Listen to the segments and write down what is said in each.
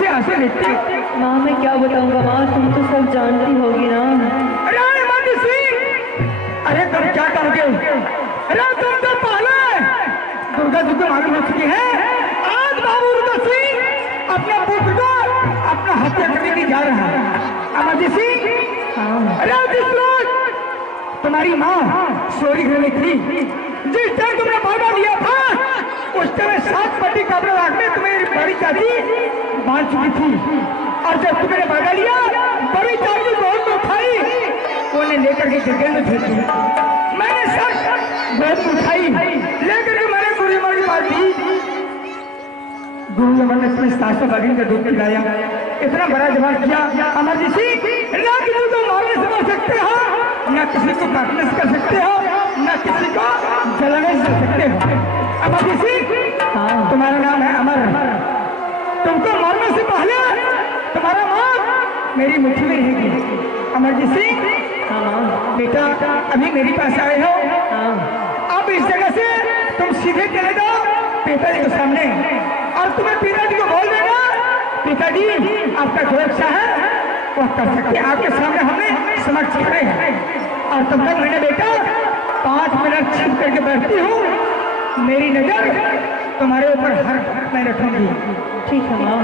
से आंसू लेते? माँ मैं क्या बताऊंगा माँ, तुम तो सब जानती होगी ना। अरे मंदिर सिंह, अरे तुम क्या करोगे? अरे तुम तो पहले दुर्गा जी को मालूम हो चुकी है। आज बाबू रुद्र सिंह अपने पुत्र को अपना हत्या करने की जा रहा है। अमरजीत सिंह, अरे जिस रोज तुम्हारी माँ सोरी घर में थी, जिस टाइम तुमने बाधा लिया था, उस टाइम 7 पट्टी कपड़े राख में तुम्हें बड़ी चाची बांध चुकी थी। और जब तुमने बाधा लिया, बड़ी चाची बहुत उठाई, उन्हें लेकर के जंगल में फेंक दिया। मैंने सर बहुत उठाई लेकर के मैंने गुरु मर की बात दी। गुरु ने अपने सास बगिन का दूध पिलाया, इतना बड़ा जवाब किया। अमरजीत सिंह, ना किसी को मारने से मार सकते हो, ना किसी को काटने से कर सकते हो, ना किसी को जलाने से कर सकते हो। अमरजीत सिंह, तुम्हारा नाम है अमर। तुमको मारने से पहले तुम्हारा माँ मेरी मुट्ठी में रहेगी। अमरजीत सिंह, बेटा अभी मेरे पास आए हो, अब इस जगह से तुम सीधे चले जाओ पिताजी के सामने, और तुम्हें पिताजी को बोल देना, पिताजी आपका जो इच्छा है वह कर सकते हैं, आपके सामने हमने समक्ष खड़े हैं। और तब तक मैंने बेटा 5 मिनट छिप करके बैठती हूँ, मेरी नजर तुम्हारे ऊपर हर वक्त में रखूंगी। ठीक है माँ।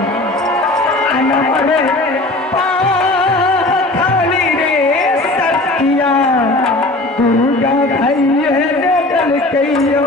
दुर्गा भैया डल कहियो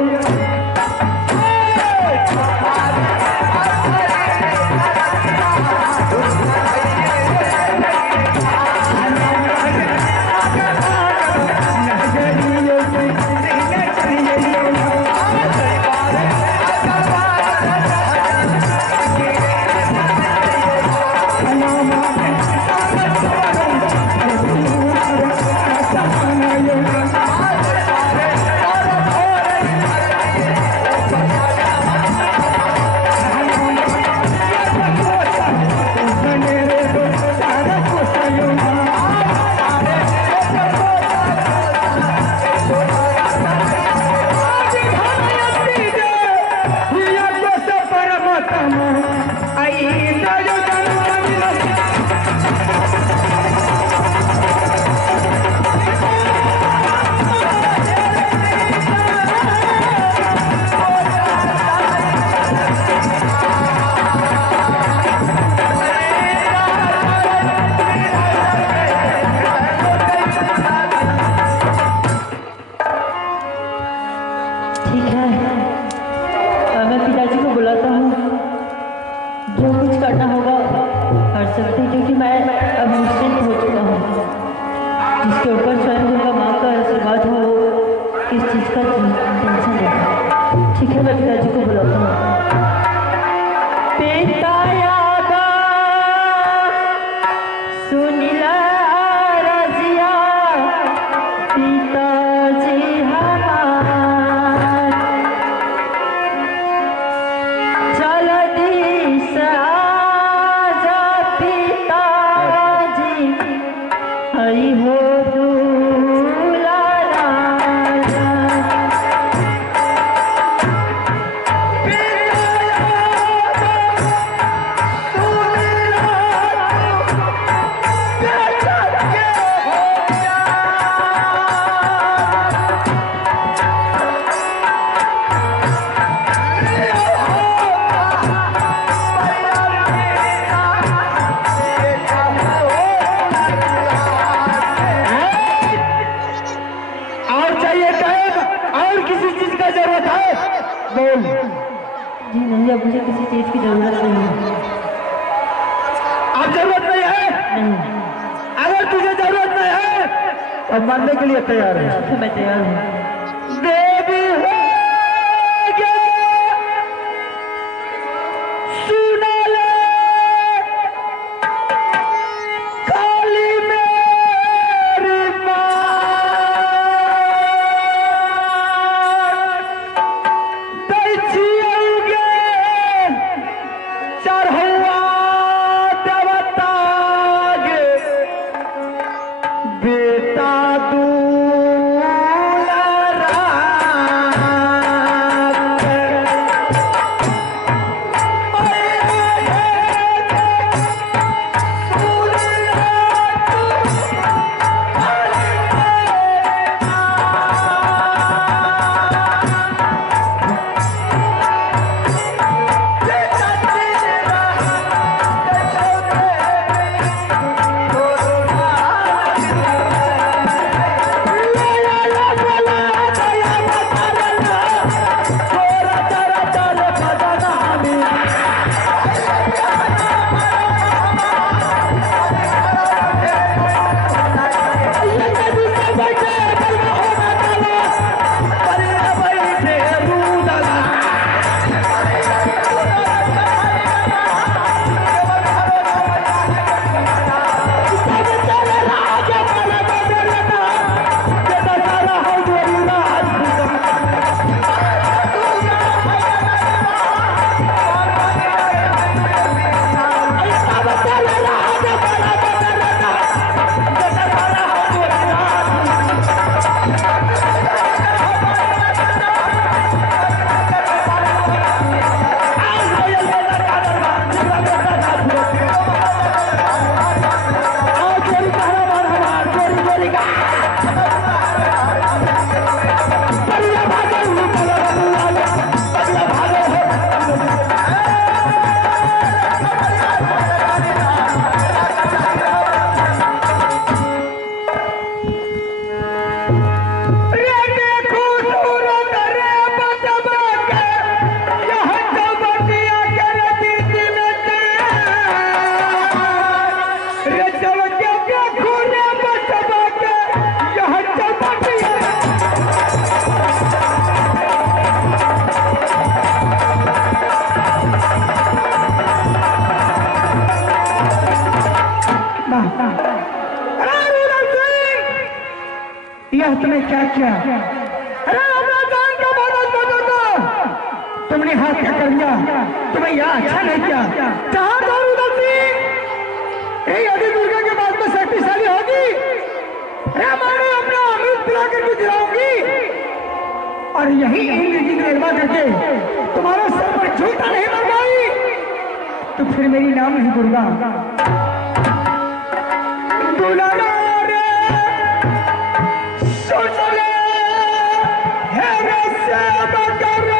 मुझे किसी चीज की जरूरत नहीं है। अब जरूरत नहीं है? नहीं। अगर तुझे जरूरत नहीं है तो मरने के लिए तैयार है? तो मैं तैयार हूँ। देवी हो बेटा दूल्हा क्या किया? अरे अपना जान का बात बता दो। तुमने हाथ क्या कर दिया? तुम्हें यह अच्छा नहीं किया। जहां जाऊं उधर से यदि दुर्गा के बाद में शक्तिशाली होगी, मैंने अपना अमृत पिला करके गिराऊंगी और यही इंद्र की निर्मा करके तुम्हारा सर पर झूठा नहीं मरवाई तो फिर मेरी नाम नहीं दुर्गा। दुलारा रे सुन ले है रे सेवक रे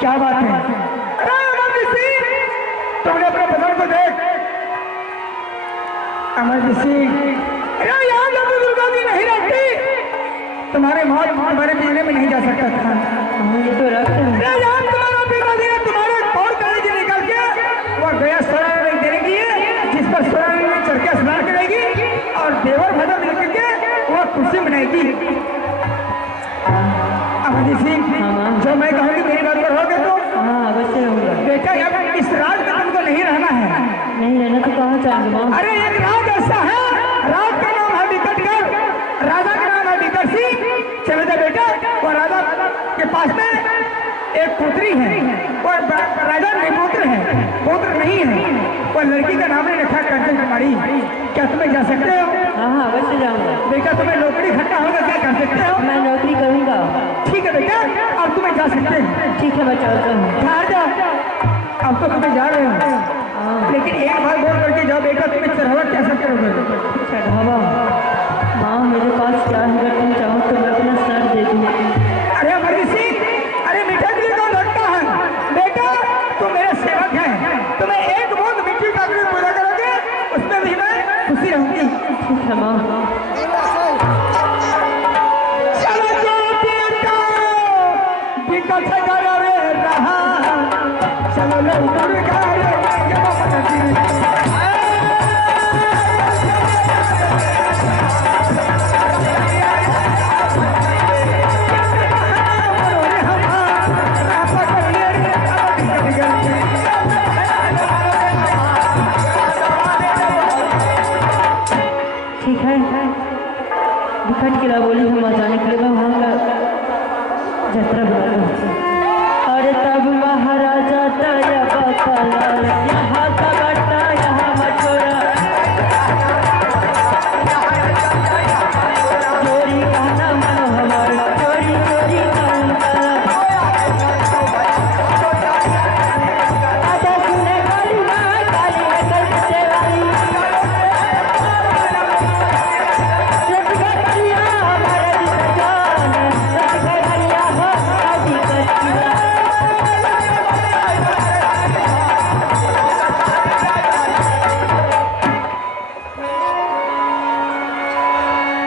क्या बात है? तुमने अपने बदन को देख। अमर सिंह तुम्हारे मौत तुम्हारे जीने में नहीं जा सकता था। ये तो रक्त है। राजान तुम्हारा पिताजी ने तुम्हारे और कलेजी निकाल के वह गया सोना में देने की है, जिस पर सोना में चढ़ के स्नान करेगी और देवर भजन लिख के वह खुशी मनाएगी। अमरजीत सिंह, जो मैं कहूँगी मेरी बात पर होगे तो? हाँ अवश्य रहूंगा। बेटा अब इस राज में तुमको नहीं रहना है। नहीं रहना तो कहाँ चाहेंगे माँ? अरे एक राज ऐसा है, राज का नाम है विकटगढ़, राजा का नाम है विकट सिंह। चले जा बेटा, वो राजा के पास में एक पुत्री है, वो राजा निपुत्र है, पुत्र नहीं है। वो लड़की का नाम है रखा कंचन कुमारी। क्या तुम्हें जा सकते हो? हाँ हाँ अवश्य जाऊंगा। बेटा तुम्हें नौकरी खट्टा होगा, क्या कर सकते हो? मैं नौकरी करूंगा। ठीक है बेटा, अब तुम्हें जा सकते हो। ठीक है मैं चलता हूँ। ठहर जाओ, अब तो तुम्हें जा रहे हो, लेकिन एक बार बोल करके जाओ बेटा, तुम्हें चढ़ावा कैसा करोगे? चढ़ावा? माँ मेरे पास क्या है, अगर तुम चाहो तो मैं अपना सर दे दूँ। अरे अमरजीत सिंह, अरे मीठा दिल कौन लगता है? बेटा तुम मेरे सेवक हैं, तुम्हें एक बूंद मिट्टी का भी पूरा करोगे, उसमें भी मैं खुशी रहूंगी। ठीक है माँ। चलो जो बेटा विकट गढ़ रे रहा, चलो लो दुर्गा रे ये बाबा जी। ठीक है विकट किला बोली हम वहाँ जाने के लिए, मैं वहाँ का यात्रा बुलाऊँ। और तब महाराजा दया बकलाल, यहाँ का बट्टा यहाँ मछोरा, चोरी कहना मनो हमार, चोरी चोरी कहूँगा। आधा सुने काली माँ, काली है कल से वाली,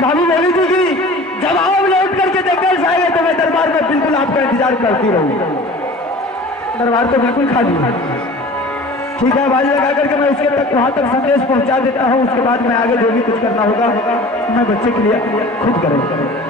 भाभी बोली थी कि जब आप लौट करके जंगल से आएंगे तो मैं दरबार में बिल्कुल आपका इंतजार करती रहूंगी। दरबार तो बिल्कुल खाली है। ठीक है, आवाज लगा करके मैं उसके तक वहां तक संदेश पहुंचा देता हूं, उसके बाद मैं आगे जो भी कुछ करना होगा मैं बच्चे के लिए खुद करूंगा।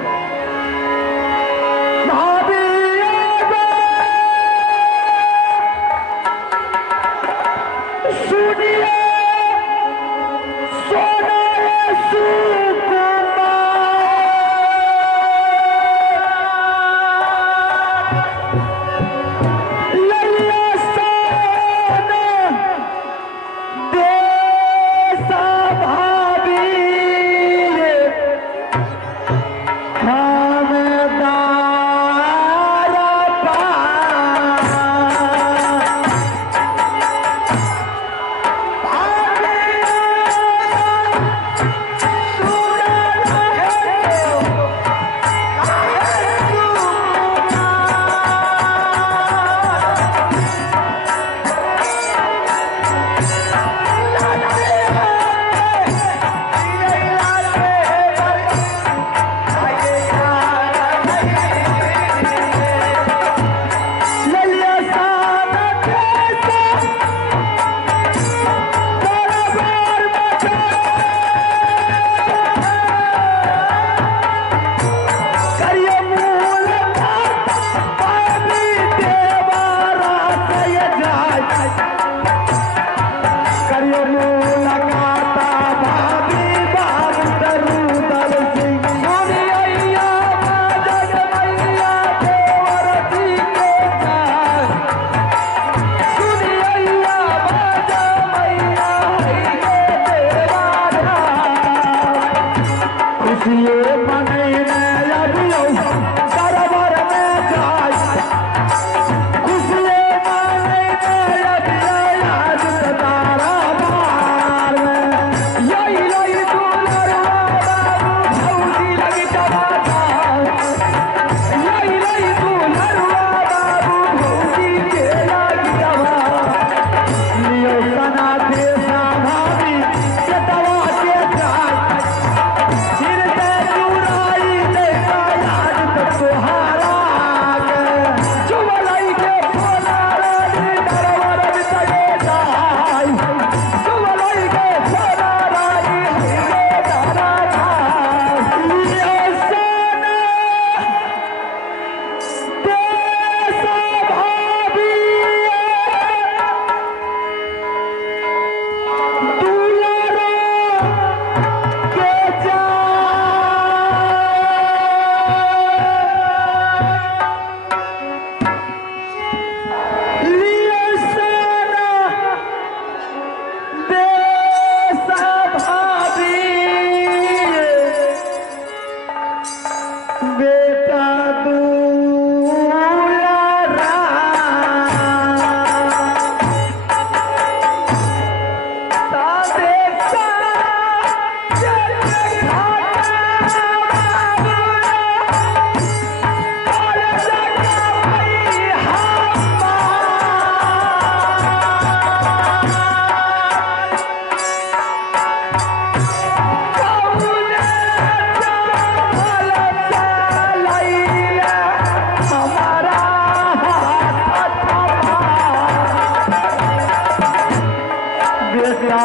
बेटा दूल्हा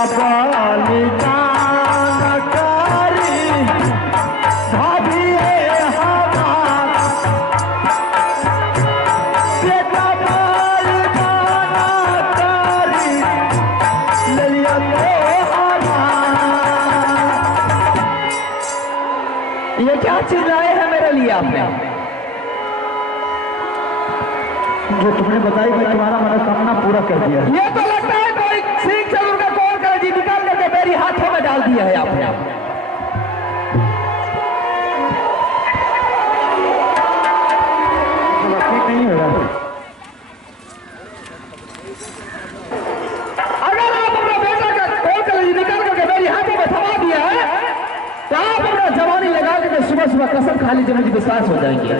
सादे ये क्या चीज लाए हैं मेरे लिए आपने? जो तुमने बताई मैं तुम्हारा मनोकामना पूरा कर दिया। ये तो लगता है कोई सिंह चतुर का कौन कर जी निकाल करके मेरी हाथों में डाल दिया है आपने। ठीक नहीं होगा। अगर आप अपना बेटा का कौन कर जी निकाल करके मेरी हाथों में थमा दिया है तो आप अपना जवानी लगा के सुबह सुबह कसम खा लीजिए, मुझे विश्वास हो जाएंगे।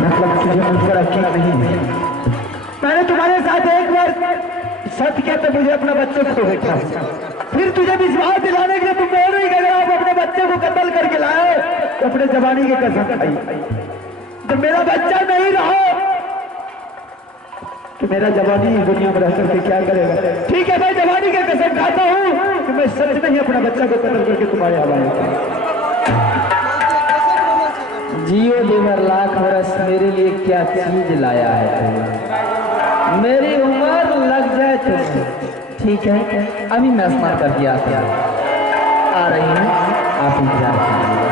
मतलब तुझे मुझपर यकीन नहीं है। मैंने तुम्हारे साथ एक बार सत्य किया तो मुझे अपना बच्चे को देखा, फिर तुझे विश्वास दिलाने के लिए तुम बोल रही कि अगर आप अपने बच्चे को कत्ल करके लाए तो अपने जवानी की कसम खाई। जब मेरा बच्चा नहीं रहा तो मेरा जवानी दुनिया में रह करके क्या करेगा? ठीक है, मैं जवानी की कसम खाता हूँ कि मैं सच में ही अपना बच्चा को कत्ल करके तुम्हारे हवाले करूं। जियो देवर लाख बरस मेरे लिए क्या चीज लाया है? मेरी उम्र लग जाए तो ठीक है, अभी मैं स्नान करके आ रही हूँ, आप इंतजार कीजिए।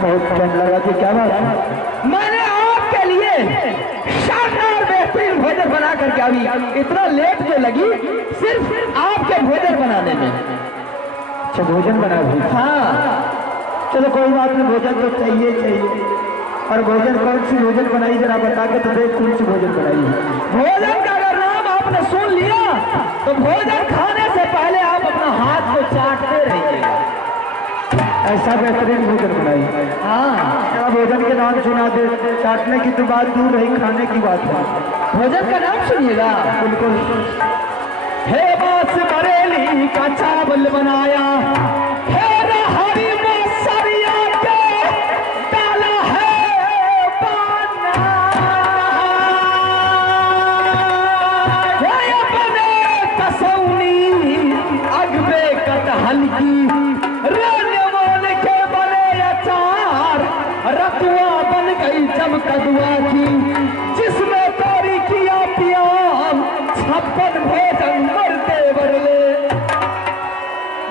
बहुत चैन लगा थी, क्या बात है? मैंने आपके लिए शानदार बेहतरीन भोजन बना करके अभी इतना लेट जो लगी सिर्फ आपके भोजन बनाने में। अच्छा भोजन बना भी? हाँ चलो कोई बात नहीं, भोजन तो चाहिए चाहिए। और भोजन कौन सी भोजन बनाई जरा बता के तो देख, कौन सी भोजन बनाई है? भोजन का अगर नाम आपने सुन लिया तो भोजन खाने से पहले आप अपना हाथ को चाटते रहिएगा। ऐसा बेहतरीन भोजन बनाई। हाँ क्या भोजन के नाम सुना दे, चाटने की तो बात दूर रही, खाने की बात है। भोजन का नाम सुनिएगा। बिल्कुल। हे बास बरेली का चावल बनाया, हे हरी मसरिया के डाला है पाना, हे बने कसौनी अगबे कटहल की, रतुआ बन गई चमकदुआ की, जिसमें तोरी किया पियाम 56 भोजन मरते बरले,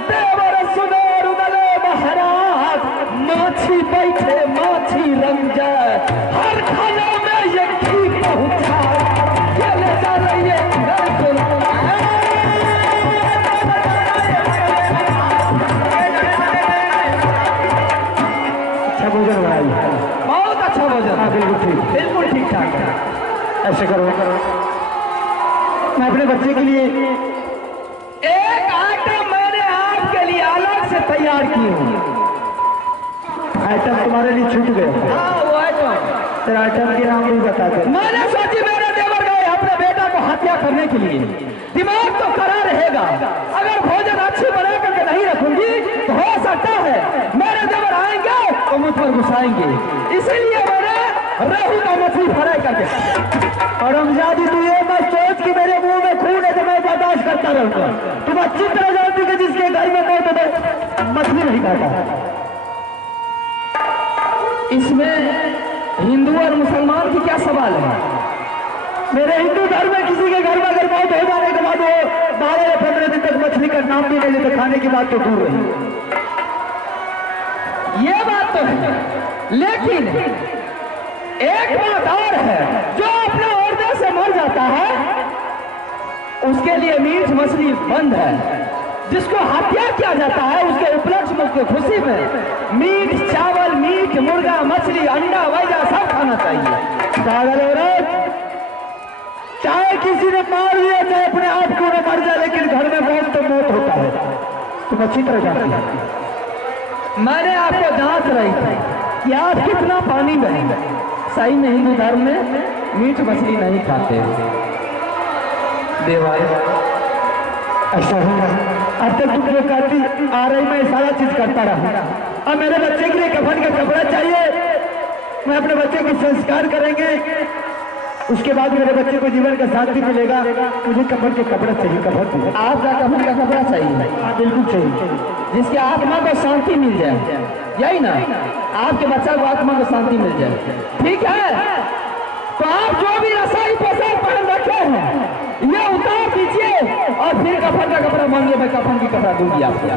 देवर सुनोर उदले महाराज, माछी बैठे माछी रंग जाए, हर खाने में ये घी पहुंचा, ये ले जा रही है घर को। भोजन बनाई, बहुत अच्छा भोजन। हाँ बिल्कुल ठीक ठाक है। ऐसे करो मैं अपने बच्चे के लिए एक आइटम मैंने आपके लिए अलग से तैयार की हूँ। आइटम तुम्हारे लिए छूट गए। हाँ वो आइटम, तेरा आइटम के नाम भी बता दे। मैंने सोची मेरे देवर गए अपने बेटा को हत्या करने के लिए, दिमाग तो करा रहेगा, अगर भोजन अच्छी बना करके नहीं रखूंगी तो हो सकता है मेरे देवर आएंगे तो मुझ पर गुस्साएंगे, इसीलिए मैंने रोहू का मछली फ्राई करके। और रमजादी तू ये मत सोच कि मेरे मुंह में खून है तो मैं बर्दाश्त करता रहूंगा। तुम अच्छी तरह जानती कि जिसके घर में मौत है मछली नहीं खाता। इसमें हिंदू और मुसलमान की क्या सवाल है? मेरे हिंदू धर्म में किसी के घर में अगर मौत हो जाने के बाद वो 12 या 15 दिन तक मछली का नाम भी नहीं लेते, खाने की बात तो दूर रही। ये बात तो है, लेकिन एक बात और है, जो अपने औरदे से मर जाता है उसके लिए मीट मछली बंद है। जिसको हत्या किया जाता है उसके उपलक्ष्य में, उसके खुशी में मीट चावल, मीट मुर्गा, मछली, अंडा वगैरह सब खाना चाहिए। पागल औरत, चाहे किसी ने मार लिया चाहे अपने आप को न मर जाए, लेकिन घर में मौत तो मौत होता है। तुम अच्छी तरह जानती हो। मैंने आपको जांच रही थी कि आप कितना पानी बनेंगे। सही में हिंदू धर्म में मीट मछली नहीं खाते। देवाय ऐसा होगा, अब तक तुम जो करती आ रही, मैं सारा चीज करता रहा। अब मेरे बच्चे के लिए कफन का कपड़ा चाहिए, मैं अपने बच्चे को संस्कार करेंगे, उसके बाद मेरे बच्चे को जीवन का साथ भी मिलेगा। मुझे कफन के कपड़ा चाहिए। कफन आपका कफन का कपड़ा चाहिए? बिल्कुल चाहिए, जिसकी आत्मा को शांति मिल जाए, यही ना? आपके बच्चा को आत्मा को शांति मिल जाए, ठीक है? तो आप जो भी रसाई पोशाक पहन रखे हैं ये उतार दीजिए और फिर कफन का कपड़ा मांगिए, मैं कफन की कपड़ा दूंगी आपको।